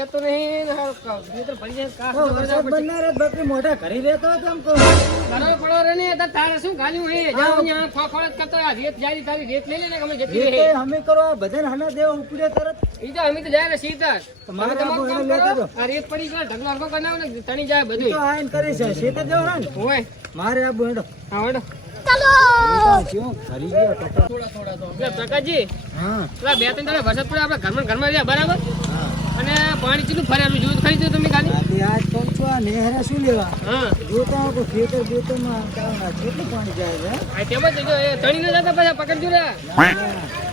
દેતો નહીં ને ભીતર ભરી જાય કાસ બનારે બકરી મોઢા ઘરી રહેતો હતો એમ કહું બરાબર પડો રે ને તારે શું ગાલ્યું હે જાવ અહીંયા ફોફળત કરતો આ રેત જારી તારી રેત લઈ લે ને અમે જતી રહે અમે કરો બધાને હના દેવ ઉપડે તરત ઈ તો અમે તો જાય ને સીધા તમારે કામ કરો આ રેત પડી ગયો ઢગલો હરકો બનાવ ને તણી જાય બધું તો આઈન કરી છે સીધે દેવ ને ઓય મારે આબુ હેડો હા હેડો ચાલો ક્યો ઘરી ગયો થોડા તો બે પ્રકાશજી હા પેલા બે ત્રણ દાડા વરસાદ પડે આપણે ઘરમાં રહ્યા બરાબર અને પાણી કેટલું ફર્યા જોયું ખરી તમે ખાલી આજ કહું છું આ નહેરે શું લેવા હા જોતા હો ખેતર બેતરમાં કાવના કેટલું પાણી જાય છે આ તેમ જ જો એ તણી ન જતા પછી પકડજો રે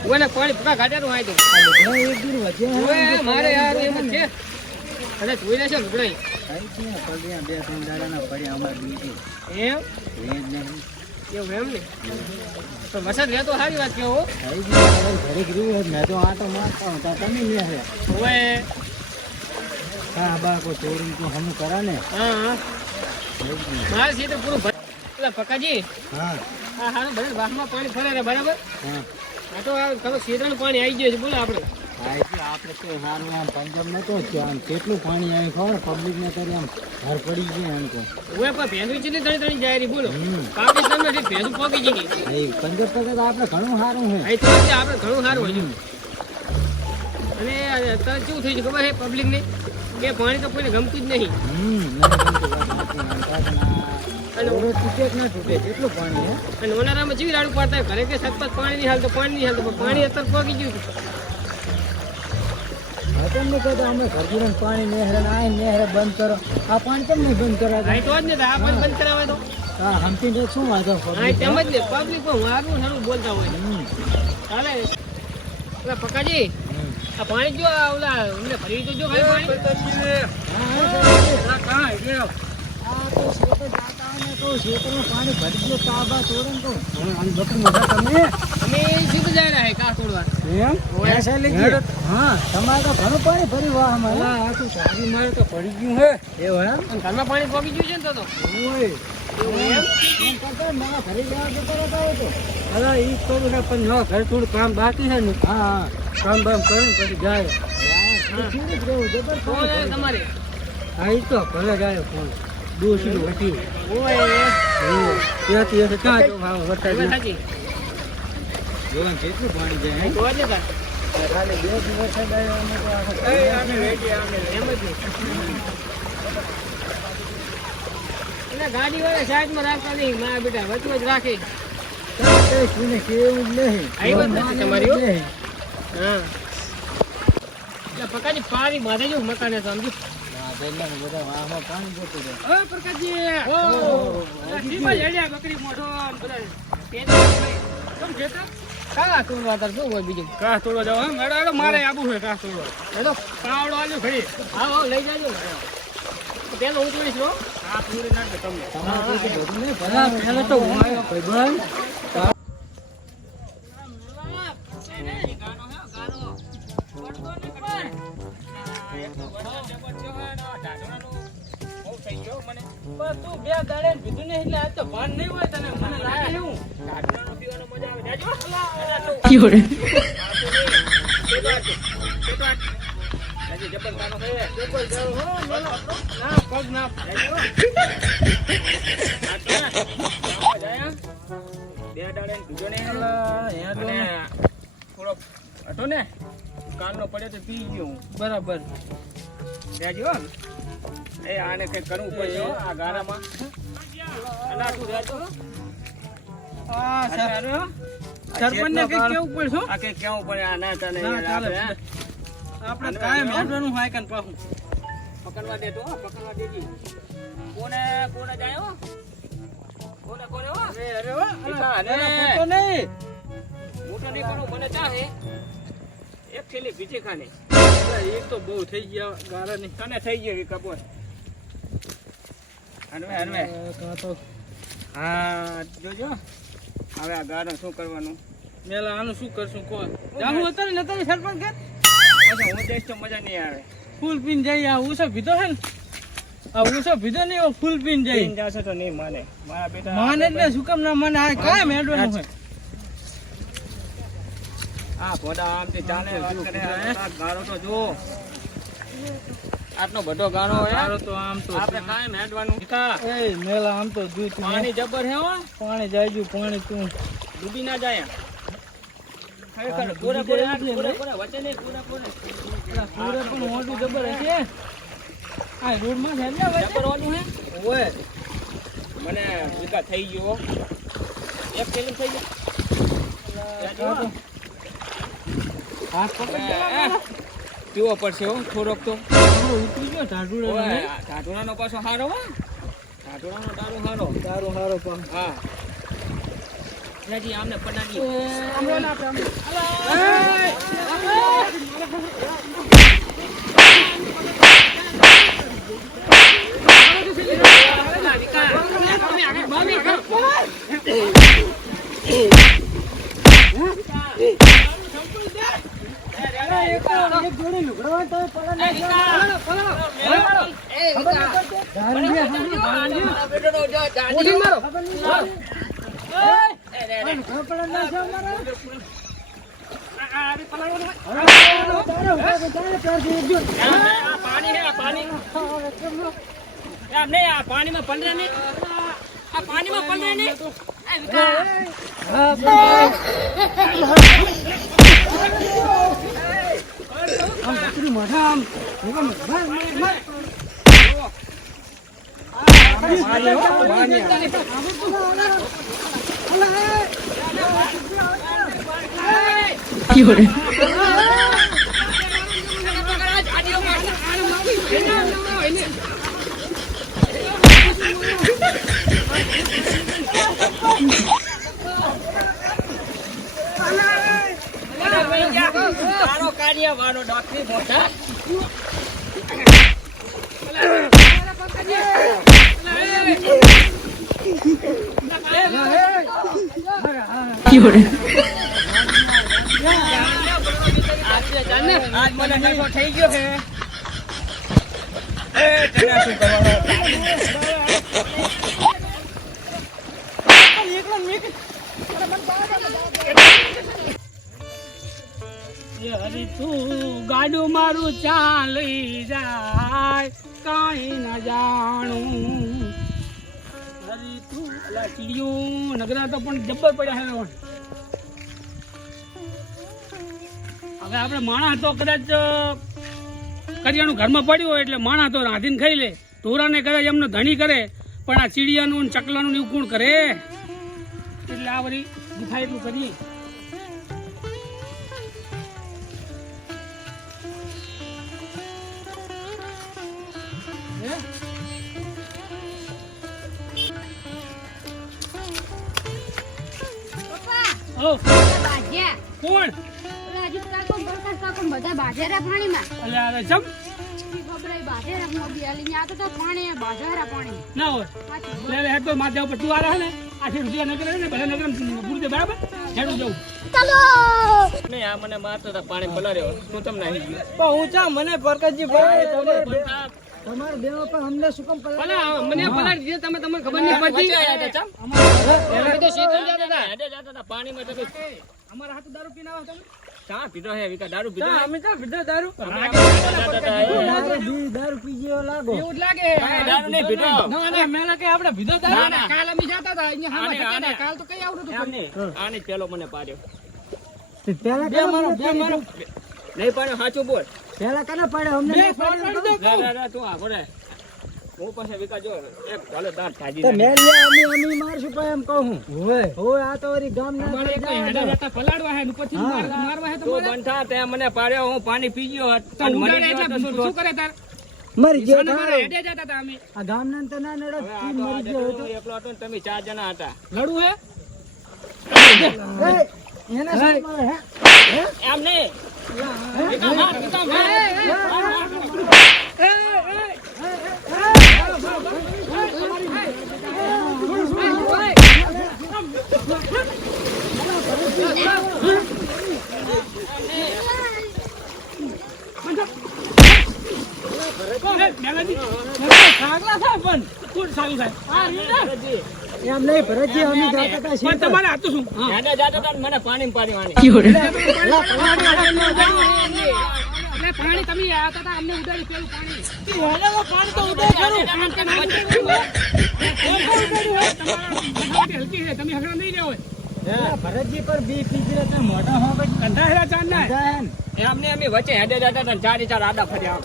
ઓને પાણી પકા ઘાટાનું આય તો એક દૂર વચ્ચે ઓય મારે યાર એમ જ છે અને જોઈ લેશે લુગડાઈ આઈ છે પગ્યા બે ત્રણ દાડાના પડ્યા અમાર બીજી એમ એ નહીં એવું એમ ને તો વરસાદ રહે તો સારી વાત કેવો આઈ ગયો ઘરે ગયું મેં તો આટો મારતા હતા તમે નહેરે ઓય હા બા કો ચોરી કો હમ કરા ને હા મારે છે તો પૂરું પેલા પકાજી હા આ હારું ભલે વાહમાં પાણી ફરે રે બરાબર હા આ તો આ તમે ક્ષેત્રનું પાણી આવી ગયું છે બોલો આપણે આપણે તો સારું આમ પંજાબ નતો આમ કેટલું પાણી આવે ખબર પબ્લિક ને કરી આમ ઘર પડી ગયું એમ તો ઓય પણ ભેંસું છે ને તણી જાય રી બોલો પાકિસ્તાનમાં જે ભેંસું પોકી ગઈ એ પંજાબ તો આપણે ઘણું સારું છે અહીં તો આપણે ઘણું સારું હજુ અને અત્યારે કેવું થઈ છે ખબર છે પબ્લિક ને કે પાણી તો કોઈને ગમતું જ નહીં અને તૂટે ના તૂટે કેટલું પાણી હે અને ઉનાળામાં જેવી રાડું પાડતા ઘરે કે સતત પાણી નહીં હાલતો પાણી નહીં હાલતો પણ પાણી અત્યારે પોકી ગયું તમને કહો અમે ઘરજીને પાણી નહેરે આ નહેરે બંધ કરો આ પાણી કેમ નહીં બંધ કરાવે અહીં તો જ ને આ પાણી બંધ કરાવે તો હા હમતી તો શું વાંધો હા તેમ જ ને પબ્લિક મારું સારું બોલતા હોય ચાલે પેલા પકાજી આ પાણી જો ઓલા અમને ભરી તો જો ભાઈ પાણી પાણી ભરી ગયો કાબા તોડે ને કહું તમે અમે સીધું જાય રહ્યા કા તોડવા હા તમારે તો ઘણું પાણી ભરી વાહ આખું સારી મારે તો પડી ગયું હે એવું એમ અને ઘરમાં પાણી પોકી ગયું છે ને તો ઓય પણ ઘરે થોડું કામ બાકી છે ને હા કામ બામ કરે ને પછી જાય તમારે હા એ તો ભલે જાય ફોન દોષી વટી ત્યાંથી ક્યાં જો ભાવ વરસાદ જોવાનું કેટલું પાણી જાય ખાલી 2 દિવસ વરસાદ આવ્યો ગાડી વાળા સાઈડ માં રાખતા નહીં મારા બેટા વચ્ચે જ રાખે કેવું જ નહીં તમારી હા એટલે પકાજી પારી માથે જો મકાન સમજી પાણી જતું રહે પ્રકાશજી બકરી મોઢો કા તોડવા તાર શું હોય બીજું કા તોડવા જાવ મેડો મારે આબુ હોય કા તોડવા એ તો પાવડો આલ્યો ખરી હા લઈ જાજો પેલો હું તોડીશ રો આ પૂરી નાખે તમને પેલો તો હું આવ્યો ભાઈબંધ તું બે દાડે પીધું નહીં એટલે આજ તો ભાન નહીં હોય તને મને લાગે એવું કાઢવાનો પીવાનો મજા આવે જાજો ક્યોરે આજે જબર કાનો હે જબર જાવ હો મેલો ના પગ ના બે દાડે પીધો ને અને થોડો હતો ને કાનનો પડ્યો તો પી ગયો બરાબર જાજો એ આને કઈ કરવું પડશે આ ગારામાં અલા તું રહેજો આ સરપંચને કઈ કેવું પડશે આ કઈ કેવું પડે આ ના ચાલે આપણે કાયમ હેડવાનું હોય કન પાછું પકડવા દે તો પકડવા દેજી કોને જાય હો કોને હો અરે વાહ મોટો નહીં કરું મને ચાહે એક થેલી બીજી ખાને એક તો બહુ થઈ ગયા ગારા ની તને થઈ ગયો કપોર હનવે હા જોજો હવે આ ગારો શું કરવાનું મેલા આનું શું કરશું કોણ જાવું અત્યારે નતા સરપંચ કે અચ્છા હું જઈશ તો મજા નહીં આવે ફૂલ પીન જઈ આ ઉસો ભીધો હે ને આ ઉસો ભીધો નહીં ફૂલ પીન જઈ જાશે તો નહીં માને મારા બેટા માને એટલે શું કામ ના માને આ કાય મેડવાનું હોય આ ભોડા આમ થી ચાલે વાત કરે ગારો તો જો આટલો બધો ગાણો હોય તારો તો આમ તો આપણે કાયમ હેડવાનું એ મેલા આમ તો દૂધ પાણી જબર હે હો પાણી જાયજુ પાણી તું ડૂબી ના જાય ખરેખર પૂરે વચ્ચે નહીં પૂરે પૂરે પણ મોટું જબર હશે આ રોડ માં છે ને જબર ઓલું હે ઓય મને વિકા થઈ ગયો એક કેલી થઈ ગયો હાથ પકડ પીવો પડશે હો થોડોક તો ઉતરી ગયો ઢાઢુડો ઢાઢુણાનો પાછો હારો હો ઢાઢુણાનો દારૂ હારો તારું હારો પણ હા આમને પડાવી પાણીમાં પલરે નહીં આ પાણીમાં પલરે નહીં કાર્ય વાળો ડોક્ટરી મોટા આજ મને નશો થઈ ગયો છે શું હરી તું ગાડું મારું ચાલી જાય કાંઈ ના જાણું હરી તું અલા ચીડિયું નગરા તો પણ જબ્બર પડ્યા હે હવે આપણે માણસ તો કદાચ કરિયાણું ઘરમાં પડ્યું હોય એટલે માણસ તો રાંધીને ખાઈ લે ઢોરાને કદાચ એમનો ધણી કરે પણ આ ચીડિયાનું ને ચકલાનું ને એવું કોણ કરે એટલે આ બધી દુખાય એટલું કરીએ કોણ બધા બાજેરા પાણીમાં અલે અરે જમ ખબરાઈ બાજેરા મોબી આલી આ તો પાણી બાજેરા પાણી ના હોય લે લે હેડ તો માથે ઉપર તું આરા ને આથી રૂપિયા નગર ને બધા નગર પૂરી બરાબર હેડું જાઉં ચાલો નહીં આ મને મારતો હતા પાણી પલાર્યો તું તમને આવી ગયો તો હું ચા મને પરકતજી તમારે દેવા પર અમને શું કામ પલા મને પલારી દીધો તમે તમને ખબર નહીં પડતી અમે તો સીધું જતા હતા હેડે જતા હતા પાણીમાં તો અમારા હાથ દારૂ પીના આવો તમે ચા પીધો હે વિકા દારૂ પીધો અમે કા પીધો દારૂ દારૂ પી ગયો લાગો એવું જ લાગે દારૂ નહીં પીધો ના ના મેલા કે આપણે પીધો દારૂ કાલ અમે જાતા હતા અહીંયા હામાં કાલ તો કઈ આવડું હતું આને પેલો મને પાડ્યો પેલા બે મારો નહીં પાડ્યો સાચું બોલ પેલા કને પાડ્યો અમને નહીં પાડ્યો ના તું આ ભરે હું પાસે વિકા જો એક ભલે દાંત કાઢી તો મેલ લે અમે મારશું પણ એમ કહું ઓય આ તો વરી ગામ ના હેડા જતા પલાડવા હે પછી મારવા હે તો તું બંધા તે મને પાડ્યો હું પાણી પી ગયો તો મરી ગયો શું કરે તાર મરી ગયો મારા હેડે જતા હતા અમે આ ગામના તો ના નડો મરી ગયો હતો એકલો હતો ને તમે 4 જણા હતા લડવું હે એના સાથ મારે હે એમ નહીં વિકા માર વિકા માર એમ નહીં ભરતજી અમે જાતા હતા પણ તમારે હાથ શું હેડે જાતા હતા ને મને પાણી પાડ્યો આને અરે પાણી તમે આવતા હતા અમને ઉડાડી પેલું પાણી પાણી તો ઉડે ખરું. આમ કે ના ઉડાડ્યું. તમારા હલકી છે તમે હગડા નહીં લેવો પેલા ભરતજી પર બી પીજી હતા મોઢા હોગ જ કંધાયેલા ચાંદ ના જાય ને. એ અમને અમે વચ્ચે હેડે જતા હતા ને ચાર આડા ફર્યા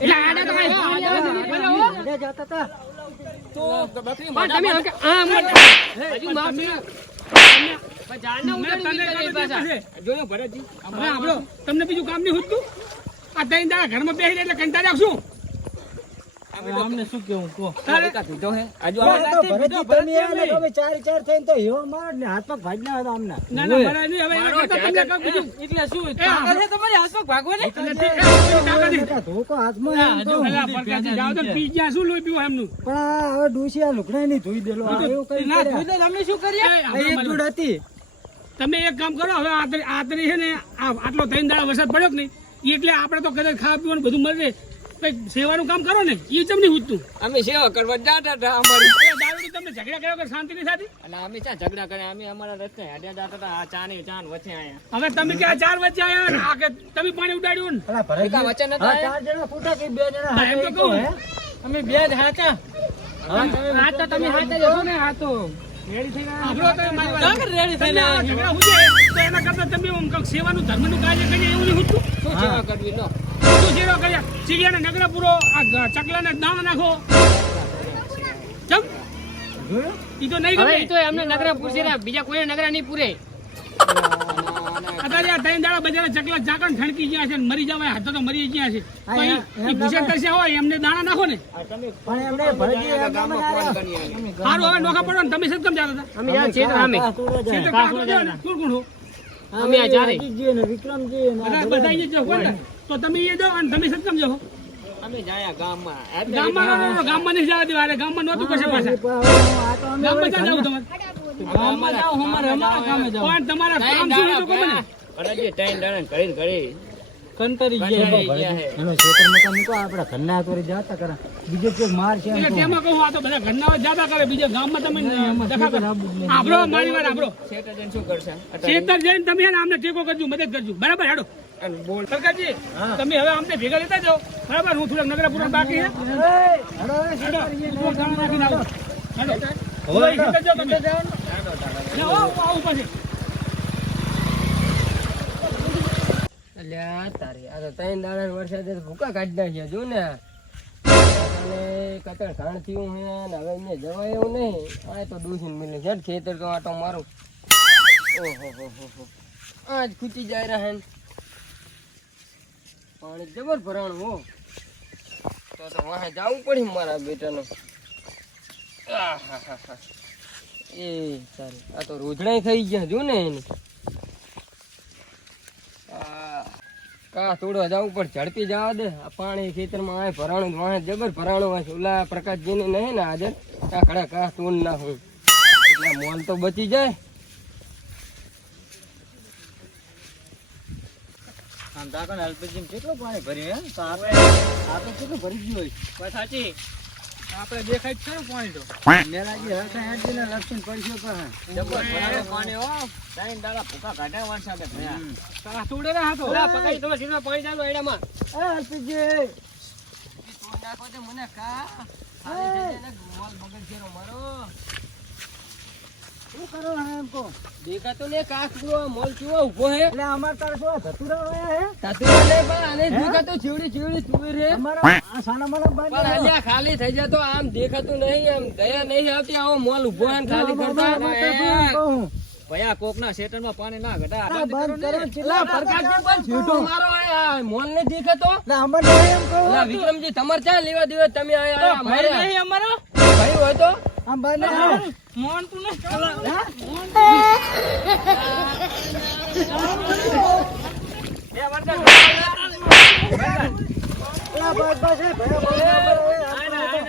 એટલે આડા તો કાંઈ ઉડે જતા હતા. તો બકરી પણ તમે હગે આ હજુ માફી જોયું ભરતજી હવે આપણો તમને બીજું કામ નહીં હોતું આ ત્રણ દાડા ઘરમાં બેસી એટલે કંટાળી રાખશું અમને શું કેવું કહો. તારે કા પીધો હે હજુ તો ભરતજી તમે આને તમે ચાર થઈને તો હેવો મારો ને હાથ પગ ભાજી ના હતા અમને. ના ના બરાબર નહીં હવે એના કરતાં તમને કામ બીજું એટલે શું તમારી હાથમાં ભાગવો ને બેટા ધોકો હાથમાં એમ કહું. પી ગયા શું લોહી પીવું એમનું પણ આ હવે ડોશી આ લુગડા નહીં ધોઈ દેલો આ એવું કઈ અમે શું કરીએ એક દૂધ હતી. તમે એક કામ કરો હવે આતરી છે ને આટલો ત્રણ દાડા વરસાદ પડ્યો કે નહીં એટલે આપણે તો કદાચ ખાવા પીવાનું બધું મળે કઈક સેવાનું કામ કરો ને એ ચમ નહીં ઉઠતું અમે સેવા કરવા જાતા હતા અમારી દારૂ તમને ઝઘડા કર્યા વગર શાંતિ નહીં થતી અને અમે ક્યાં ઝઘડા કર્યા અમે અમારા રસ્તે હેડે જતા હતા આ ચાન વચ્ચે આયા હવે તમે કે ચાર વચ્ચે આવ્યા ને આ કે તમે પાણી ઉડાડ્યું ને પેલા ભરતજી એકા વચ્ચે નતા હા, ચાર જણા ફૂટા કે બે જણા હા, એમ તો હાથે કહું. હે? અમે બે જ હાચા. આ તો તમે હાથે જ હશો ને આ તો રેડી થઈ ગયા. આપણો તો મારી વાત. તમને આ ઝઘડા હુજે તો એના કરતાં તમે આમ કંઈક સેવાનું ધર્મનું કાર્ય કરીએ એવું નહીં હોતું શું સેવા કરવી લો શું સેવા કર્યા ચીડિયાને નગરા પૂરો આ ચકલાને દાણ નાખો ચમ જોયું? ઈ તો નહીં ગમે તો એમને નગરા પૂરશે ને બીજા કોઈ નગરા નહીં પૂરે અત્યારે આ ત્રણ દાડા બજારે ચકલા ચાકણ ઠણકી ગયા છે ને મરી જવાય હાથ તો મરી ગયા છે તો ઈ ભૂષણ કરશે હોય એમને દાણા નાખો ને પણ એમને ભરતજી એમ ના રહ્યા. સારું હવે નોખા પડો ને તમે સદકમ જતા હતા અમે જા છે અમે કાસુડો જાય. ક્ષેત્ર કાકડો જાય ને, કોણ કોણ હો? અમે આ ચારે. અજીતજી ને વિક્રમજી ને આ બધા બધા. બધા અહીંયા જાઓ, કોણ ને? તો તમે એ જાઓ અને તમે સદકમ જાઓ અમે જાયા ગામમાં ગામમાં નહીં જવા દેવા અરે ગામમાં નહોતું કશે પાછા આ તો અમે ગામમાં ક્યાં જવું તમારે ગામમાં જાઓ, અમારે અમારા ગામે જાઓ. પણ તમારા કામ શું હતું ખબર ને? ભરતજી ત્રણ દાડા કરી કંટાળી કંટાળી ગયા. ગયા હે. એનો ક્ષેત્રમાં કામ મૂકો, આપણા ઘરના હાથોરી જાતા કરે. બીજો કોઈ માર છે એમ એટલે કહું. તેમાં કહું આ તો બધા ઘરના વાત જાતા કરે બીજા ગામમાં તમે દેખા કરો આપણો મારી વાત આપણો શેઠ જઈને શું કરશે ખેતર જઈને તમે હે ને અમને ટેકો કરજો મદદ કરજો બરાબર હેડો અને બોલ સરકારજી તમે હવે અમને ભેગા લેતા જાઓ બરાબર હું થોડા નગરા પૂરા બાકી છે એ, હેડો હવે હેડો ક્ષેત્ર હું દાણા નાખીને આવું. હેડો હવે ખેતર જાઓ તમે ને, આવું પાછી અલ્યા તારી આ તો ત્રણ દાડા વરસાદે ભૂકા કાઢી નાખ્યા જો ને અને કતર ઘાણ થયું હે ને હવે એને જવાય એવું નહીં આ તો દૂષણ મિલે છે ખેતર તો આટો મારું ઓહો હો આજ ખૂટી જાય રહે ને પાણી જબર ભરાણું હો તો વાહે જવું પડી મારા બેટાનો આહાહાહા. એ સારી આ તો રોજડાઈ થઈ ગયા જો ને એની કા થોડો જવું પણ ઝડપી જવા દે આ પાણી ખેતરમાં આ ભરાણું વાહે જબર ભરાણું હોય છે ઓલા પ્રકાશજીને નહીં ને આજે આ ખડા કા તોડ નાખું એટલે મોલ તો બચી જાય આમ તાકો ને એલપીજી માં કેટલું પાણી ભર્યું હે તો આપણે આ તો કેટલું ભરી ગયું હોય વાત સાચી આપણે દેખાય જ ખરું પાણી તો મેલાજી હરખા હેડજીને લક્ષણ પડશે પર. જબર ભરાયું પાણી હો ત્રણ દાડા ભૂકા કાઢ્યા વરસાદે ભર્યા તારા તોડે ના હતો ઓલા પકડી તમે સીધા પડી જાજો એડામાં એ, અલ્પીજી. તોડ નાખો તે મને કા ખાલી થઈ જાય ને મોલ બગડ ઘેરો મારો શું કરો હે એમ કહો? દેખાતો ને કાક મોલ કેવો ઉભો હે એટલે અમાર તાર શું ધતુરા વાયા હે? તાતુરા નહીં પણ આને દેખાતો ચીવડી ચીવડી તુવેર હે અમારા આ સાના માના પણ બાંધ્યા હે. અહીંયા ખાલી થઈ જાય તો આમ દેખાતું નહીં આમ દયા નહીં આવતી આવો મોલ ઉભો હે ને ખાલી કરતા અમારા માટે શું એમ કહું? ભયા કોક ના શેતરમાં પાણી ના ઘટા આ બંધ કરો ને એલા ચિલ્લા પ્રકાશજી પણ છૂટો મારો આ મોલ ને દેખાતો એટલે અમને એમ કહું. એલા વિક્રમજી તમારે ક્યાં લેવા દેવા તમે આયા અમારે નહીં અમારો ભાઈ હોય તો આમ બંધ કરો. મોહન તું ને એલા બસ બસ એ ભયા બોલ ના પડે,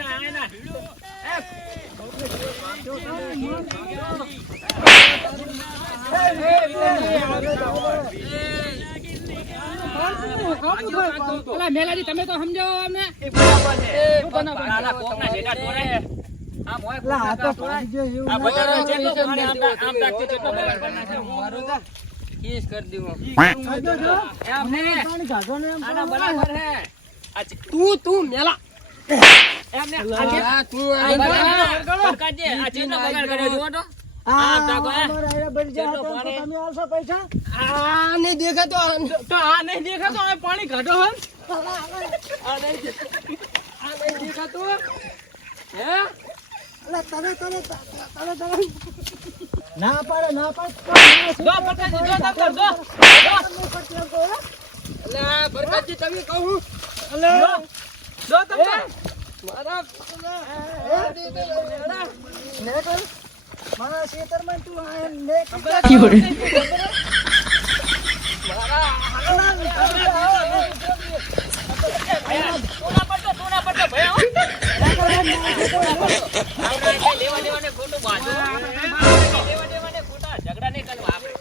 એ. અલા મેલાજી તમે તો સમજાવો અમને એટલે આ તો પાણી જો એવું આ ના બજારમાં કરે. જેટલું પાણી આમ રાખજો જેટલું બગાડ કરી નાખે. કેસ કરી દેવો ખાધો છો? એમ ને પાણી ખાધો ને એમ આના કરો. બરાબર હે તું મેલા એમ ને આ તું આ આ બરાબર કાજે આ ચેનો બગાડ કર્યો જુઓ તો આ ટાકો, હે? અમારા આયા બળી જાય જેટલો તો પાણી. તમે આલશો પૈસા? આ નહીં દેખાતો તો આ નહીં દેખાતો હવે પાણી કાઢો હે આ નહીં દેખાતો હે અલા, તને. ના પાડે દો પ્રકાશજી દો તમ દો અલા બરકતજી તમે કહું દો તમ મારા મારા ખેતરમાં તું આ એમ ને ટોના પડતો ભયા હો આપણે લેવા દેવાને ખોટું બાજુ લેવા દેવાને ખોટા ઝઘડા નહીં કરવા આપણે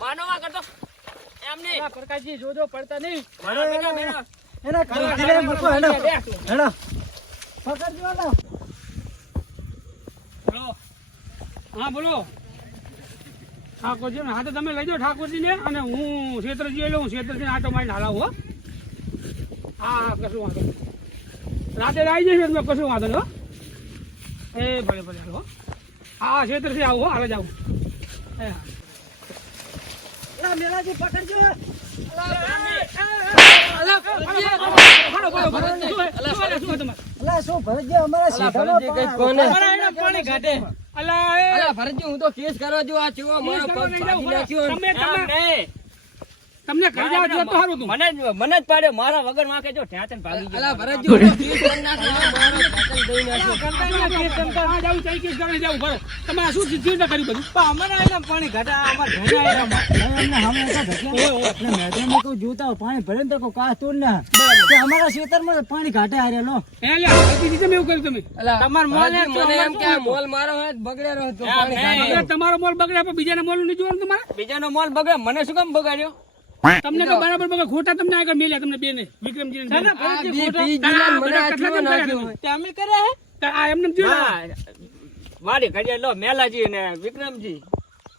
માનવા કરતો એમ નહીં પ્રકાશજી જોજો પડતા નહીં એના ઘરે મૂકો હેડો પકડજો હેડો. બોલો હા બોલો ઠાકોરજી હા તો તમે લઈ જાઓ ઠાકોરજીને અને હું ક્ષેત્રજી લઉં ક્ષેત્રજી આટો મારીને હાલાવું હો હા કશું વાંધો નહીં રાતે આવી જઈશ તમે કશું વાંધો નહીં હો એ ભલે ભલે હાલો હો હા ક્ષેત્રજી આવું હો હાલે જાઉં એ હા અલા, મેલાજી પકડજો. અલા, શું ભરતજી અમારા શેઠામાં કોને પાણી ઘાટે અલા એ અલા ભરતજી હું તો કેસ કરવા જો આ ચેવો મારો પગ ફાડી નાખ્યો તમે એમ નહીં તમને કરી જાવ તો સારું તું મને જ પાડ્યો મારા વગર વાંકે જો ઠ્યાચન ભાગી ગયો અલા ભરતજી હું તો કેસ કરી નાખ્યો મારો પાટલ દઈ નાખ્યો તમે શું ચિંતા કરી બધું એમને હમે તો ઢકલા. એટલે મેદાનમાં કોઈ જોતા હોય, પાણી ભરે ને તો કોઈ કાચ તોડ ના. કે અમારા ખેતરમાં તો પાણી ઘાટે હારેલો. તમે એવું કર્યું તમે અલા ભરતજી, મને એમ કે આ મોલ મારો હોય તો બગડેલો હતો પાણી નહીં. કાઢો. એટલે તમારો મોલ બગડ્યા પણ બીજાના મોલ નહીં જોવાનું તમારે બીજાનો મોલ બગડે મને શું કામ બગાડ્યો તમને તો બરાબર બગડ ખોટા તમને આગળ મેલ્યા તમને બેને વિક્રમજી આ બી પી જીલા મને આ ચેવો નાખ્યો આ એમને જોયું હા, વાડી ઘડીએ લો મેલાજી ને વિક્રમજી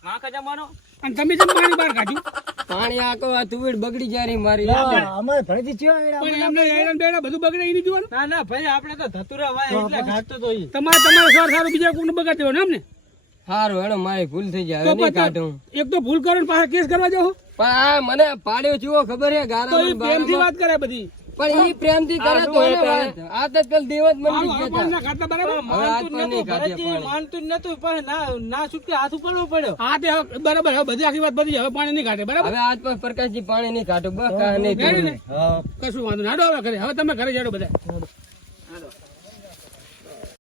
વાંકે જમાનો અને તમે જેમ પાણી બહાર કાઢ્યું પાણી આકો આ તુવેડ બગડી જાય રી મારી અમારે ભરતજી ચેવા આવ્યા? પણ એમને હેરાન બેડા બધું બગડે એ નહીં જોવાનું તો તમારે સારું બીજા કોઈને બગાડ દેવાનું એમ ને હારું હેડો મારી ભૂલ થઈ જાય તો હવે નહીં પછી કાઢું એક તો ભૂલ કરો ને પાછા કેસ કરવા જાઓ પણ આ મને પાડ્યો ચેવો ખબર હે તો ગારા એ પ્રેમથી વાત કરે બધી પણ ઈ પ્રેમથી કરે તો એને વાત આ તો પેલ દેવત મન આવું જતા પાણીના ખાતા બરાબર હવે આજ પણ નહીં કાઢે પાણી. હા તે હવે બરાબર હવે બધી આખી વાત બધી હવે પાણી નહીં કાઢે બરાબર હવે આજ પણ પ્રકાશજી પાણી નહીં કાઢો બસ કાંઈ નહીં રેડી પીવું. ને કશું વાંધો ના હવે ઘરે હવે તમે ઘરે જાડો બધા